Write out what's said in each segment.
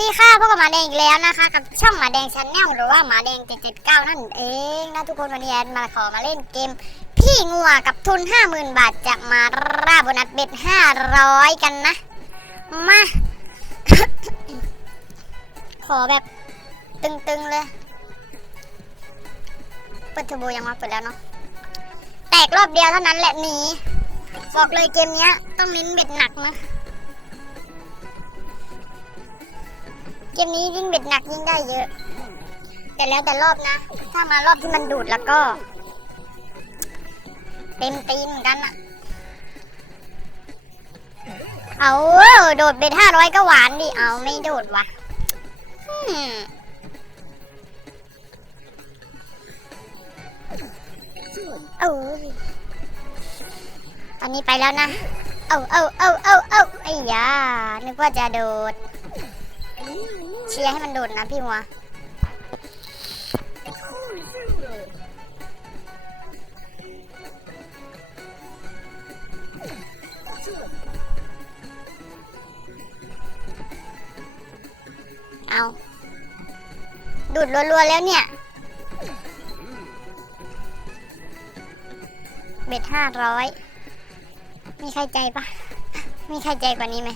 วัสดีค่ะพบกับหมาแดงอีกแล้วนะคะ กับช่องหมาแดงชาแนลหรือว่าหมาแดง779 นั่นเองนะทุกคนวันนี้แอนมาขอมาเล่นเกม พี่งัวกับทุน 50,000 บาทจากมาราโบนัสเบ็ด500 กันนะ มา ขอแบบตึงๆเลย เปิดเทอร์โบยังมาเปิดแล้วเนาะแตกรอบเดียวเท่านั้นแหละหนีบอกเลยเกมเนี้ยต้องเน้นเบ็ดหนักนะ มนี้ยิ่งเบ็ดหนักยิ่งได้เยอะ แต่แล้วแต่รอบนะ ถ้ามารอบที่มันดูดแล้วก็ เต็มตีนเหมือนกันอะเอาโดดเบ็ดห้าร้อยก็หวานดิ เอาไม่โดดวะอืมเอาตอนนี้ไปแล้วนะ เอาเอาเอาเอาเอาไอ้ยานึกว่าจะโดด เชียร์ให้มันโดดนะพี่หัวเอาดูดรัวๆแล้วเนี่ย เบ็ดห้าร้อย มีใครใจปะมีใครใจกว่านี้ไหม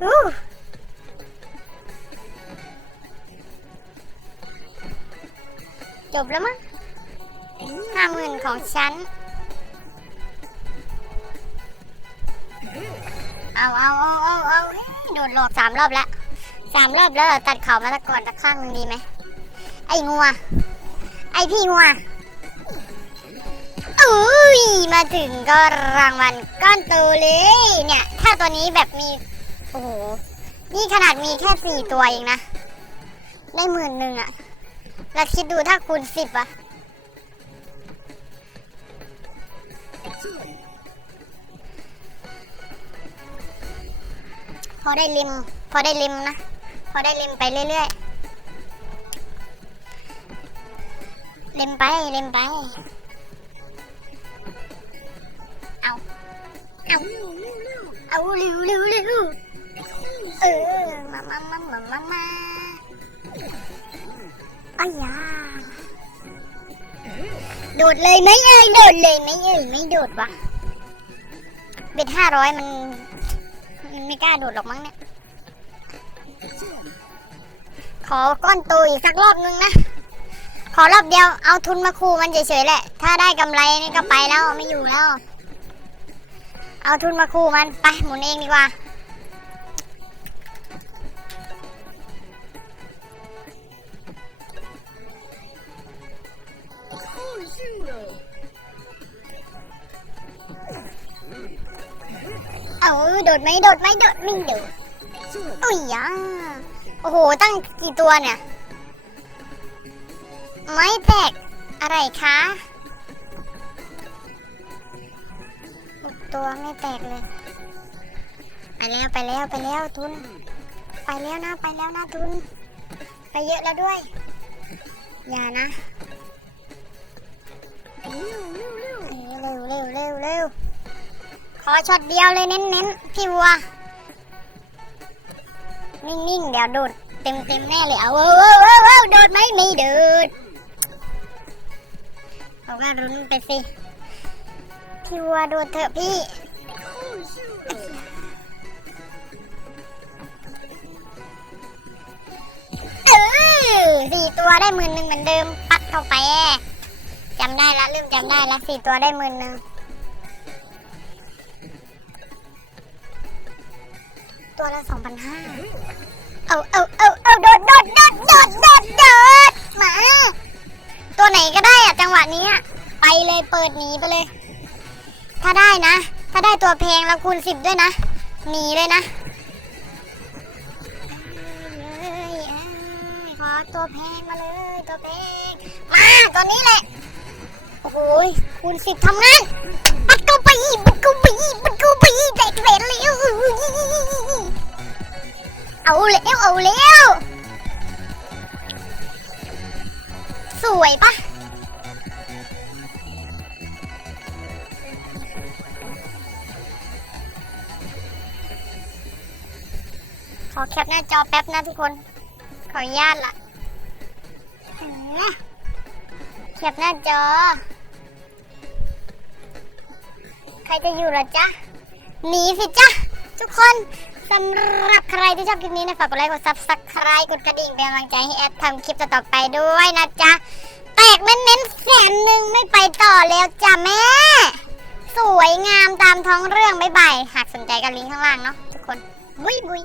จบแล้วมั้งห้าหมื่นของฉัน เอาเอาเอาเอาเอาโดดหลอกสามรอบแล้วสามรอบแล้วเราตัดเขามาตะกอนตะข้างนึงดีไหม ไอ้งัว ไอ้พี่งัวอุ้ยมาถึงก็รางวัลก้อนโตเลยเนี่ย ถ้าตัวนี้แบบมี โอ้โห นี่ขนาดมีแค่สี่ตัวเองนะ ได้หมื่นหนึ่งอะแล้วคิดดูถ้าคูณสิบอะพอได้ริม พอได้ริมนะ พอได้ริมไปเรื่อยๆริมไปริมไป เอา เอา เอาเร็วเร็วเมามามามามาอ้ายาโดดเลยไหมเอ่ยโดดเลยไหมเอ่ยไม่โดดวะเบ็ดห้าร้อยมัน มันไม่กล้าโดดหรอกมั้งเนี่ย ขอก้อนโตอีกสักรอบนึงนะ ขอรอบเดียวเอาทุนมาคูมันเฉยๆแหละ ถ้าได้กำไรนี่ก็ไปแล้วไม่อยู่แล้ว เอาทุนมาคูมันไปหมุนเองดีกว่า เอาโดดไหมโดดไหมโดดไม่โดดอุ้ยยาโอ้โห ตั้งกี่ตัวเนี่ย ไม่แตกอะไรคะหกตัวไม่แตกเลย ไปแล้วไปแล้วไปแล้วทุน ไปแล้วนะไปแล้วนะทุน ไปเยอะแล้วด้วย อย่านะ เออเร็วเร็วเร็วเร็วขอช็อตเดียวเลยเน้นๆพี่วัว นิ่งๆ เดี๋ยวโดดเต็มเต็มแน่เลยเอาเว้าวว้าวว้าวโดดไหมไม่โดดบอกว่ารุนไปสิ พี่วัวโดดเถอะพี่เออสี่ตัวได้หมื่นหนึ่งเหมือนเดิม ปัดเข้าไป จำได้ละเริ่มจำได้ละสี่ตัวได้หมื่นหนึ่งตัวละสองพันห้าเอาเอาเอาเอาโดดโดดโดดโดดโดดโดดมา ตัวไหนก็ได้อะจังหวะนี้อะไปเลยเปิดหนีไปเลย ถ้าได้นะ ถ้าได้ตัวแพงแล้วคูณสิบด้วยนะหนีเลยนะขอตัวแพงมาเลยตัวแพงมาตัวนี้แหละ โอ้โหยคูณสิบทำงานปัดเข้าไปอีกปัดเข้าไปอีกปัดเข้าไปอีกได้เทรดแล้วเอาแล้วเอาแล้วสวยปะขอแคปหน้าจอแป๊บนะทุกคน ขออนุญาตละอืมแคปหน้าจอ ครจะอยู่หรอจ๊ะหนีสิจ๊ะทุกคนสำหรับใครที่ชอบคลิปนี้นะฝากกดไลค์กดซับสไครต์กดกระดิ่งเป็นกำลังใจให้แอดทำคลิปต่อๆไปด้วยนะจ๊ะแตกเน้นๆแสนหนึ่งไม่ไปต่อแล้วจ้ะแม่ สวยงามตามท้องเรื่องบ๊ายบายหากสนใจก็ลิงก์ข้างล่างเนาะทุกคนบุยบุย